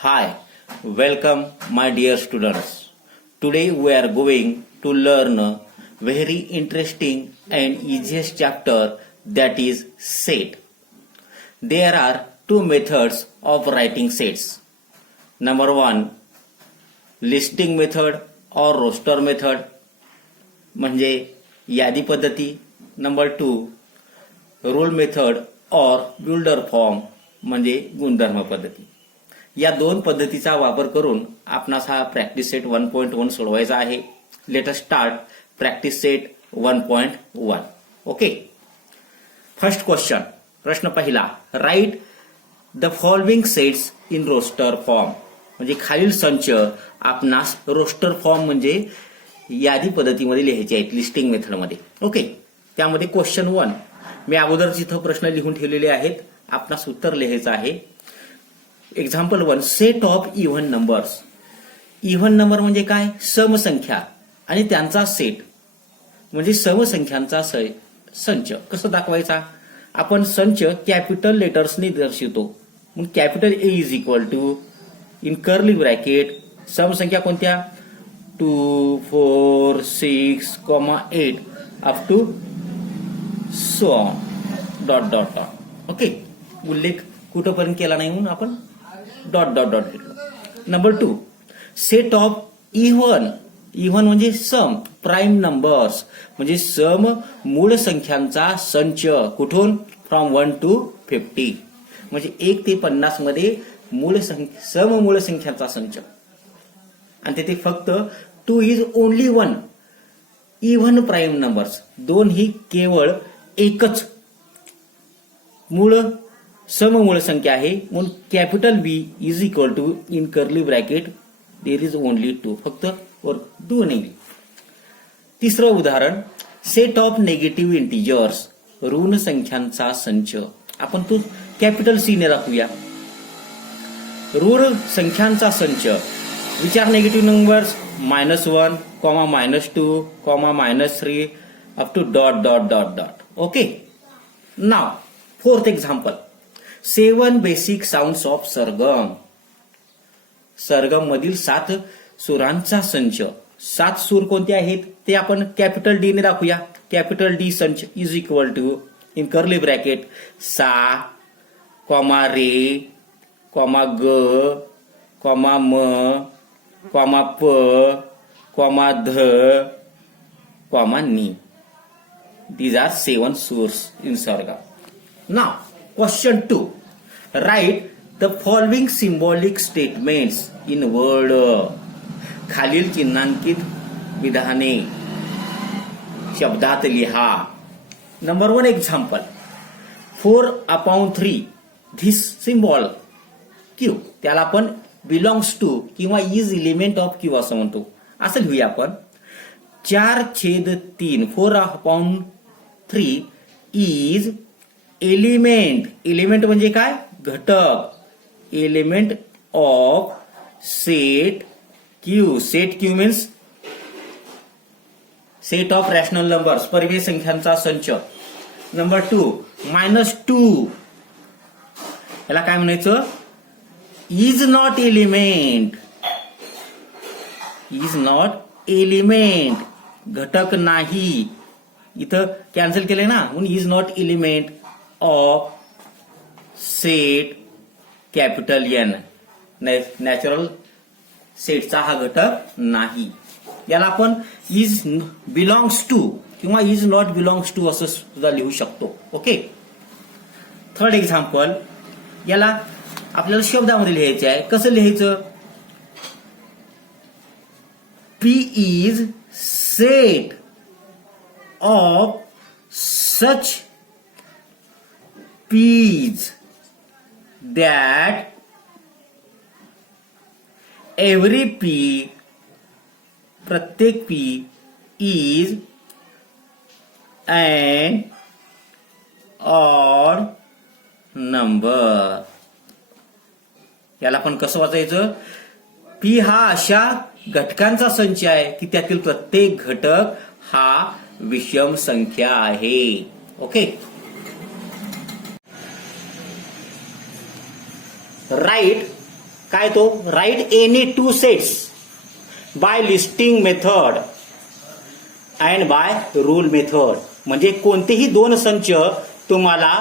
Hi, welcome my dear students. Today we are going to learn a very interesting and easiest chapter, that is set. There are two methods of writing sets. Number one, listing method or roster method म्हणजे यादी पद्धती. Number two, rule method और builder form म्हणजे गुणधर्म पद्धती. या दोन पद्धतीचा वापर करून आपणास हा प्रॅक्टिस सेट 1.1 सोडवायचा आहे. Let us start practice set 1.1. Okay. First question, प्रश्न पहिला, write the following sets in roster form. म्हणजे खालील संच आपणास रोस्टर फॉर्म म्हणजे यादी पद्धतीमध्ये लिहायचे आहेत, लिस्टिंग मेथडमध्ये. ओके. त्यामध्ये क्वेश्चन 1 मी अगोदरच इथं प्रश्न लिहून ठेवलेले आहेत, आपणास उत्तर लिहायचं आहे. Example 1, set of even numbers. Even number म्हणजे काय? समसंख्या आणि त्यांचा सेट म्हणजे समसंख्यांचा संच. कसं दाखवायचा? आपण संच कॅपिटल लेटर्सनी दर्शवतो. मग capital A is equal to in curly bracket समसंख्या कोणत्या? 2, 4, 6, 8 up to so on dot dot dot. Okay. उल्लेख कुठंपर्यंत केला नाही म्हणून आपण डॉट डॉट डॉट घेतलं. Number 2, set of even. Even म्हणजे सम प्राईम नंबर्स म्हणजे सम मूळ संख्यांचा संच. कुठून? फ्रॉम 1 to 50 म्हणजे 1 ते 50 मध्ये सम मूळ संख्यांचा संच. आणि तिथे फक्त 2 is only 1. Even prime numbers 2 ही केवळ एकच सममूळ संख्या आहे. म्हणून capital B is equal to in curly bracket there is only 2. फक्त 2 नाही. तिसरं उदाहरण, सेट ऑफ नेगेटिव्ह इंटिजर्स. ऋण संख्यांचा संच. आपण तो कॅपिटल सी ने दाखवूया. ऋण संख्यांचा संच which are negative numbers -1, -2, -3 up to dot dot dot dot. Okay. Now fourth example, 7 basic sounds of सरगम. सरगम मधील 7 सुरांचा संच. 7 सूर कोणते आहेत ते आपण कॅपिटल डी ने दाखवूया. कॅपिटल डी संच is equal to in curly bracket सा, रे, ग, म, प, ध, नी. These are 7 surs in Sarga. Now, question 2. Write the following symbolic statements in word. खालील चिन्हांकित विधाने शब्दात लिहा. Number 1 example, 4/3 this symbol Q. त्याला आपण बिलॉंग्स टू किंवा इज एलिमेंट ऑफ क्यू असं म्हणतो. असं लिहूया आपण. 4/3 4/3 इज एलिमेंट. एलिमेंट म्हणजे काय? घटक. Element of set Q. Set Q means set of rational numbers, परिमेय संख्यांचा संच. नंबर 2, -2 याला काय म्हणायचं? Is not element. Is not element घटक नाही. इथं कॅन्सल केलंय ना, म्हणून is not element of set capital N. Natural सेटचा हा घटक नाही. याला आपण इज बिलॉंग्स टू किंवा इज नॉट बिलॉंग्स टू असं सुद्धा लिहू शकतो. ओके. थर्ड एक्झाम्पल, याला आपल्याला शब्दामध्ये लिहायचं आहे. कसं लिहायचं? P is set of such p's that every p प्रत्येक p is an odd number. याला आपण कसं वाचायचं? p हा अशा घटकांचा संच आहे की त्यातील प्रत्येक घटक हा विषम संख्या आहे. ओके. राईट काय तो write any two sets by listing method and by rule method. म्हणजे कोणतेही दोन संच तुम्हाला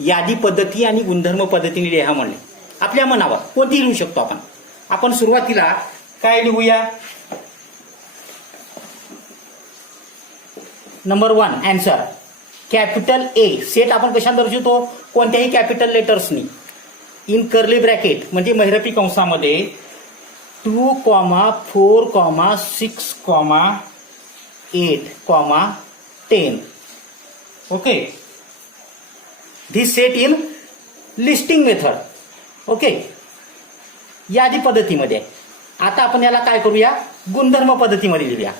यादी पद्धती आणि गुणधर्म पद्धतीने लिहा म्हणले. आपल्या मनावर कोणतीही लिहू शकतो आपण. आपण सुरुवातीला काय लिहूया. नंबर 1 आन्सर कॅपिटल ए. सेट आपण कशात दर्शवतो, कोणत्याही कॅपिटल लेटर्सनी. इन कर्ली ब्रॅकेट म्हणजे महिरपी कंसामध्ये 2, 4, 6, 8, 10. Okay. This set in listing method. Okay, यादी पद्धतीमध्ये. आता आपण याला काय करूया, गुणधर्म पद्धतीमध्ये लिहूया.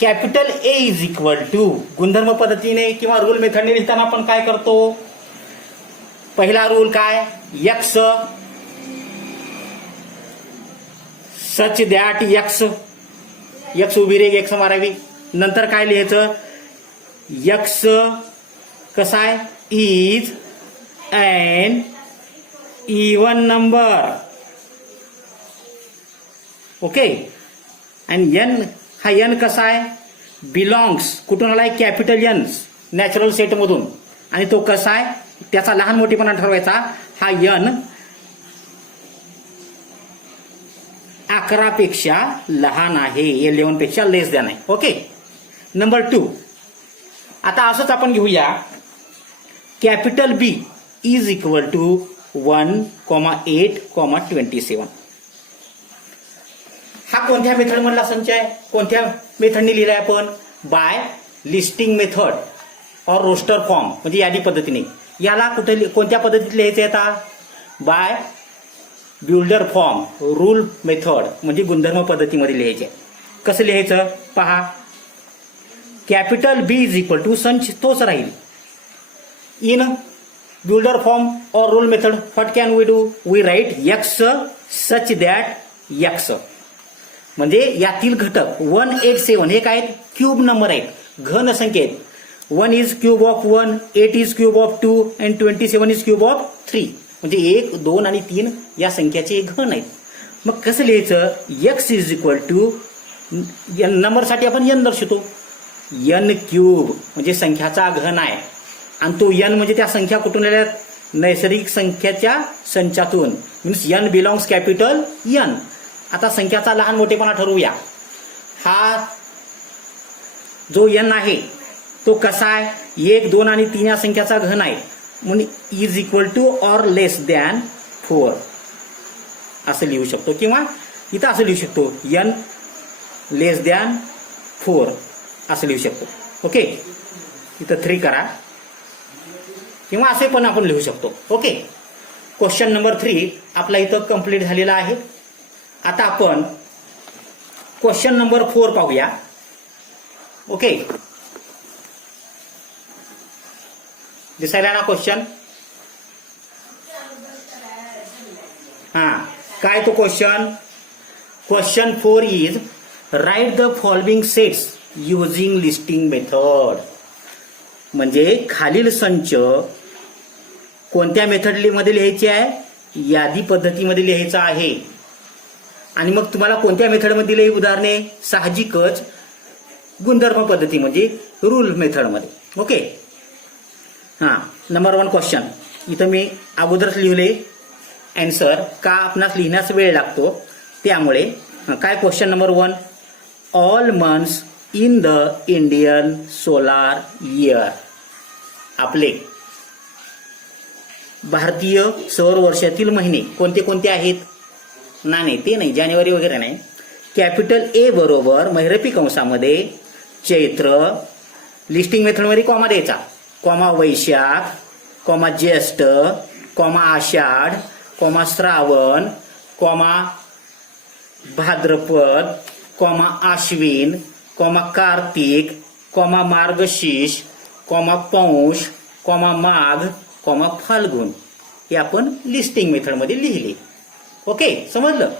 Capital A is equal to, गुणधर्म पद्धतीने किंवा रूल मेथडने लिहिताना आपण काय करतो, पहिला रूल काय, x such that x, x उभी रेग एक्स मारावी. नंतर काय लिहायचं, एक्स कसा आहे, is an even number. Okay. आणि एन, हा एन कसा आहे, बिलॉंग्स, कुठून आलाय, कॅपिटल एन नॅचरल सेट मधून. आणि तो कसा आहे, त्याचा लहान मोठेपणा ठरवायचा. हा एन 11 पेक्षा लहान आहे, 11 पेक्षा लेस दॅन आहे. ओके. नंबर 2, आता असंच आपण घेऊया, capital B is equal to 1, 8, 27. हा कोणत्या मेथड मधला संच आहे, कोणत्या मेथडने लिहिलाय आपण, बाय लिस्टिंग मेथड और रोस्टर फॉर्म म्हणजे यादी पद्धतीने. याला कुठे कोणत्या पद्धतीत लिहायचं आता, by builder form rule method म्हणजे गुणधर्म पद्धतीमध्ये लिहायचे. कसं लिहायचं पहा, capital B is equal to, संच तोच राहील, इन बिल्डर फॉर्म और rule method what can we do, we write x such that x. म्हणजे यातील घटक 187 हे काय, क्यूब नंबर आहेत, घन संख्या आहेत. 1 is cube of 1, 8 is cube of 2 and 27 is cube of 3. म्हणजे 1, 2 आणि 3 या संख्याचे घन आहेत. मग कसं लिहायचं, एक्स इज इक्वल टू, नंबरसाठी आपण एन दर्शवतो, एन क्यूब म्हणजे संख्याचा घन आहे. आणि तो एन म्हणजे त्या संख्या कुठून आल्या, नैसर्गिक संख्याच्या संचातून. Means N belongs capital N. आता संख्याचा लहान मोठेपणा ठरवूया. हा जो एन आहे तो कसा आहे, 1, 2 आणि 3 या संख्याचा घन आहे. म्हणून is equal to or less than 4 असं लिहू शकतो. किंवा इथं असं लिहू शकतो, एन लेस दॅन 4 असं लिहू शकतो. ओके. इथं 3 करा किंवा असे पण आपण लिहू शकतो. ओके. क्वेश्चन नंबर 3 आपला इथं कंप्लीट झालेला आहे. आता आपण क्वेश्चन नंबर 4 पाहूया. ओके. दिसायला ना क्वेश्चन, हा काय तो question, question 4 is right the following sets using listing method. म्हणजे खालील संच कोणत्या मेथडमध्ये लिहायचे आहे, यादी पद्धतीमध्ये लिहायचं आहे. आणि मग तुम्हाला कोणत्या मेथडमध्ये दिले उदाहरणे, साहजिकच गुणधर्म पद्धती म्हणजे रूल मेथडमध्ये. ओके. हां, नंबर 1 क्वेश्चन इथं मी अगोदरच लिहिले आन्सर, का आपणास लिहिण्यास वेळ लागतो त्यामुळे. काय question number 1, all months in the Indian solar year. आपले भारतीय सौर वर्षातील महिने कोणते कोणते आहेत, नाही ते नाही, जानेवारी वगैरे नाही. कॅपिटल ए बरोबर महिरपी कंसामध्ये चैत्र, लिस्टिंग मेथडमध्ये कॉमा द्यायचा, comma Vaishakh, comma Jyeshtha, comma Ashadh, comma Shravan, comma Bhadrapad, comma Ashwin, comma Kartik, comma Margashirsha, comma Paush, comma Magh, comma Phalgun. हे आपण लिस्टिंग मेथडमध्ये लिहिले. ओके, समजलं.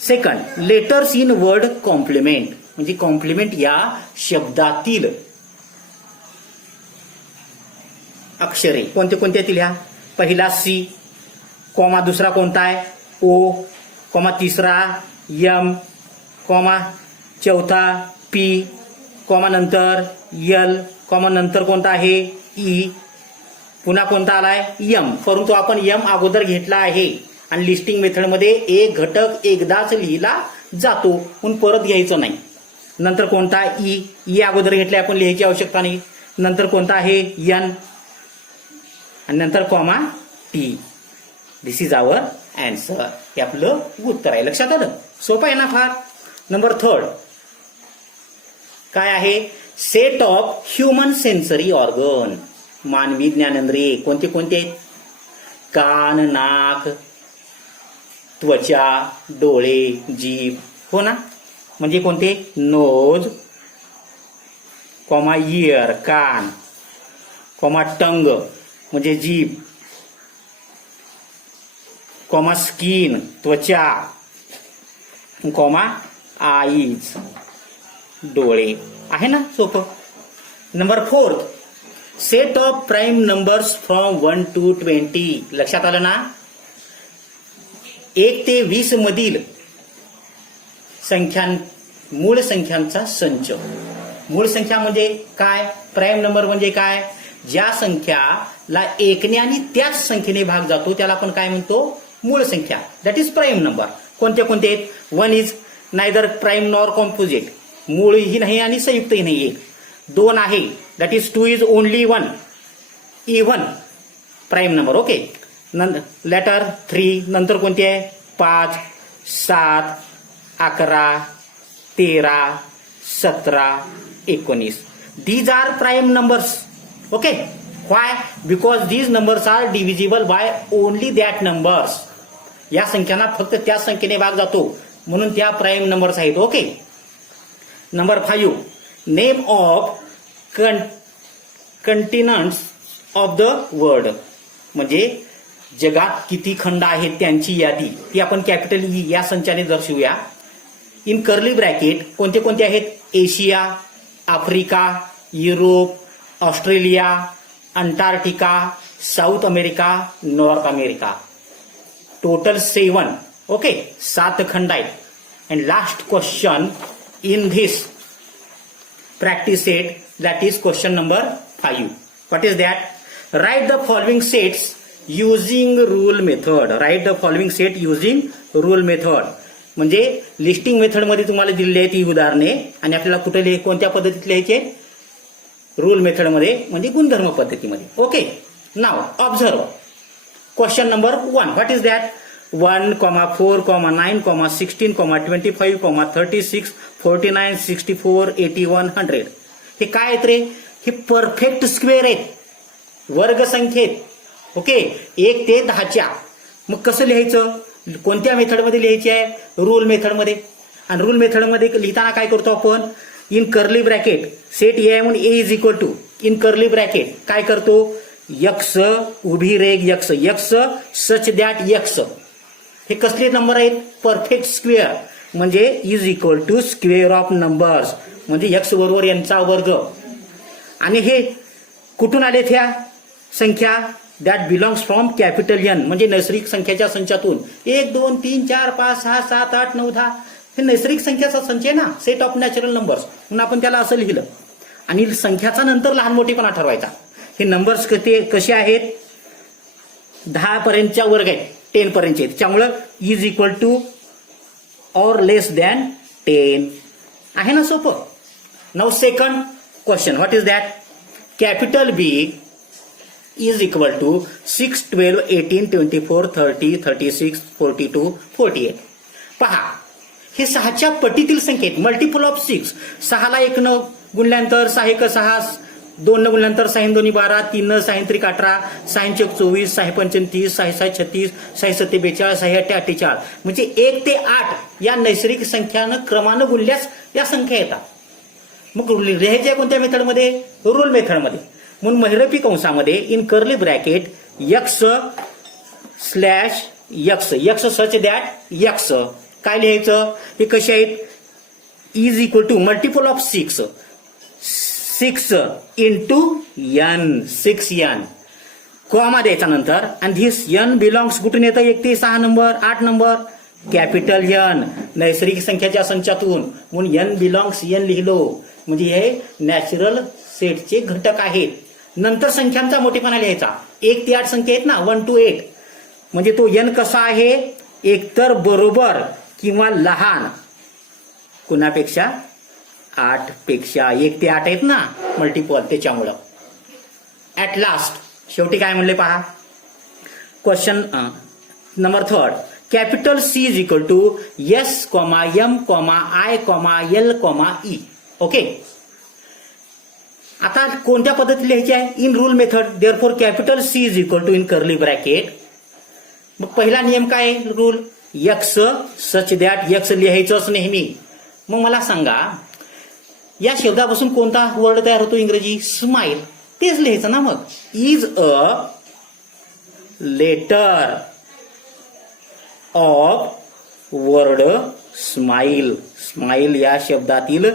Second, letters in word complement म्हणजे कॉम्प्लिमेंट या शब्दातील अक्षरे कोणते कोणते लिहा. पहिला सी, कॉमा दुसरा कोणता आहे ओ, कॉमा तिसरा यम, कॉमा चौथा पी, कॉमा नंतर यल, कॉमा नंतर कोणता आहे ई, पुन्हा कोणता आलाय यम. परंतु आपण यम अगोदर घेतला आहे आणि लिस्टिंग मेथडमध्ये एक घटक एकदाच लिहिला जातो म्हणून परत घ्यायचं नाही. नंतर कोणता ई, ई अगोदर घेतले आपण लिहायची आवश्यकता नाही. नंतर कोणता आहे यन आणि नंतर comma T. This is our answer. हे आपलं उत्तर आहे. लक्षात आलं? सोपं आहे ना फार. नंबर 3 काय आहे? Set of human sensory organ. मानवी ज्ञानेंद्रिय कोणते कोणते आहेत? कान, नाक, त्वचा, डोळे, जीभ. हो ना? म्हणजे कोणते? नोज, कॉमा इयर कान, कॉमा टंग म्हणजे जीभ, कॉमा स्किन त्वचा, कॉमा आईज डोळे. आहे ना सोपं. Number 4 set of prime numbers from 1 to 20. लक्षात आलं ना? 1 ते 20 मधील मूळ संख्यांचा संच. मूळ संख्या म्हणजे काय? प्राईम नंबर म्हणजे काय? ज्या संख्याला एकने आणि त्याच संख्येने भाग जातो त्याला आपण काय म्हणतो? मूळ संख्या. That is prime number. कोणते कोणते आहेत? 1 is neither prime nor composite. मूळही नाही आणि संयुक्तही नाही. 2 आहे that is 2 is only 1 even prime number. Okay. Later 3 नंतर कोणते आहे? 5, 7, 11, 13, 17, 19. These are prime numbers. Okay. Why? Because these numbers are divisible by only that numbers. या संख्यांना फक्त त्या संख्येने भाग जातो म्हणून त्या प्राईम नंबर्स आहेत. Okay. Number 5 name of continents of the world. म्हणजे जगात किती खंड आहेत त्यांची यादी ती आपण कॅपिटल ई या संचाने दर्शवूया. इन कर्ली ब्रॅकेट कोणते कोणते आहेत? Asia, Africa, Europe, Australia, Antarctica, south America, north America. Total 7. Okay. 7 खंड आहेत. And last question in this practice set, that is question number 5. What is that? Write the following sets using rule method. Write the following set using rule method. म्हणजे listing method मध्ये तुम्हाला दिलेली आहेत ही उदाहरणे आणि आपल्याला कुठे कोणत्या पद्धतीत लिहायचे? रूल मेथड मध्ये म्हणजे गुणधर्म पद्धतीमध्ये. Okay. Now observe question number 1. What is that? 1, 4, 9, 16, 25, 36, 49, 64, 81, 100. हे काय आहेत रे? हे परफेक्ट स्क्वेअर आहेत. वर्ग संख्येत. ओके. 1 ते 10च्या. मग कसं लिहायचं? कोणत्या मेथडमध्ये लिहायचे आहे? रूल मेथडमध्ये. आणि रूल मेथडमध्ये लिहिताना काय करतो आपण? In curly bracket set A म्हणून A is equal to in curly bracket काय करतो? यक्स उभी रेग x x such that x. हे कसले नंबर आहेत? परफेक्ट स्क्वेअर म्हणजे is equal to square of numbers म्हणजे यक्स बरोबर यांचा वर्ग. आणि हे कुठून आले? त्या संख्या that belongs from capital N म्हणजे नैसर्गिक संख्याच्या संचातून. 1, 2, 3, 4, 5, 6, 7, 8, 9, 10 हे नैसर्गिक संख्याचा संच आहे ना. सेट ऑफ नॅचरल नंबर्स म्हणून आपण त्याला असं लिहिलं. आणि संख्याचा नंतर लहान मोठेपणा ठरवायचा. हे नंबर्स कसे आहेत? 10 पर्यंतच्या वर्ग आहेत. 10 पर्यंतचे. त्यामुळं is equal to or less than 10. आहे ना सोपं. Now second question. What is that? Capital B is equal to 6, 12, 18, 24, 30, 36, 42, 48. पहा हे 6च्या पटीतील संख्येत मल्टिपल ऑफ 6. 6ला 1 न गुणल्यानंतर 6 1 6, 2 न गुणल्यानंतर 6 2 12, 3 न 6 3 18, 6 4 24, 6 5 30, 6 6 36, 6 7 42, 6 8 48. म्हणजे 1 ते 8 या नैसर्गिक संख्यानं क्रमानं गुणल्यास या संख्या येतात. मग लिहायच्या कोणत्या मेथडमध्ये? रूल मेथडमध्ये. म्हणून महिरपी कंसामध्ये in curly bracket x slash x x such that x काय लिहायचं? हे कसे आहेत? Is equal to multiple of 6 into N 6n comma द्यायचा नंतर आणि धिस एन बिलॉंग्स कुठून येतं 1 ते 6 नंबर 8 नंबर कॅपिटल एन नैसर्गिक संख्याच्या संचातून म्हणून एन बिलॉंग्स एन लिहिलो म्हणजे हे नॅचरल सेटचे घटक आहेत नंतर संख्यांचा मोठेपणा लिहायचा 1 ते 8 संख्या आहेत ना 1 to 8 म्हणजे तो एन कसा आहे एकतर बरोबर किंवा लहान कुणापेक्षा 8 पेक्षा 1 ते 8 आहेत ना मल्टिपल त्याच्यामुळं ऍट लास्ट शेवटी काय म्हणले पहा question number 3 capital C is equal to S comma M comma I comma L comma E okay आता कोणत्या पद्धतीत लिहायची आहे in rule method therefore capital C is equal to in curly bracket मग पहिला नियम काय rule x such that x लिहायचंच नेहमी मग मला सांगा या शब्दापासून कोणता वर्ड तयार होतो इंग्रजी स्माईल तेच लिहायचं ना मग is a letter of word smile smile या शब्दातील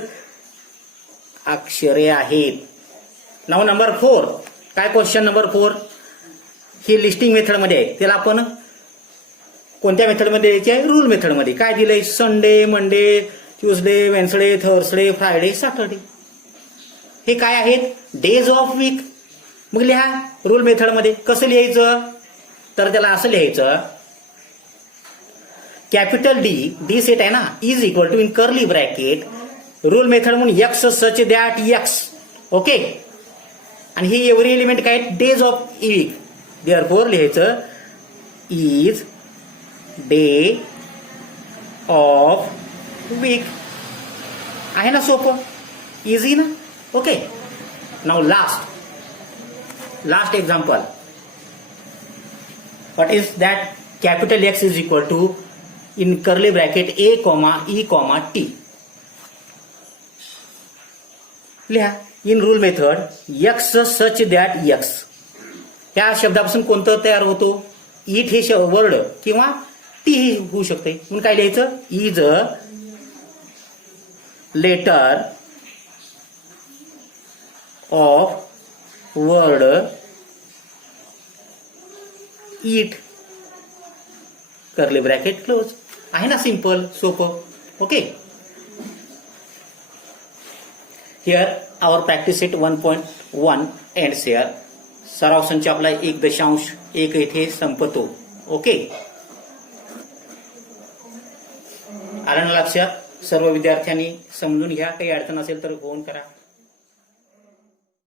अक्षरे आहेत नाव नंबर 4 काय क्वेश्चन नंबर 4 ही लिस्टिंग मेथडमध्ये आहे त्याला आपण कोणत्या मेथडमध्ये द्यायची आहे रूल मेथडमध्ये काय दिलंय Sunday Monday Tuesday Wednesday Thursday Friday Saturday हे काय आहेत डेज ऑफ वीक मग लिहा रूल मेथडमध्ये कसं लिहायचं तर त्याला असं लिहायचं कॅपिटल डी सेट आहे ना is equal to in curly bracket rule method म्हणून x such that x okay आणि हे एव्हरी एलिमेंट काय डेज ऑफ वीक देअरफॉर लिहायचं इज डे ऑफ वीक आहे ना सोपं इझी ना okay now last example what is that capital X is equal to in curly bracket A comma E comma T लिहा in rule method x such that x या शब्दापासून कोणतं तयार होतो इट हे वर्ड किंवा टी हे होऊ शकते म्हणून काय लिहायचं is a letter of word it curly bracket close आहे ना सिंपल सोपं okay here our practice set 1.1 ends here सराव संच आपला 1.1 इथे संपतो ओके आलं ना लक्षात सर्व विद्यार्थ्यांनी समजून घ्या काही अडचण असेल तर फोन करा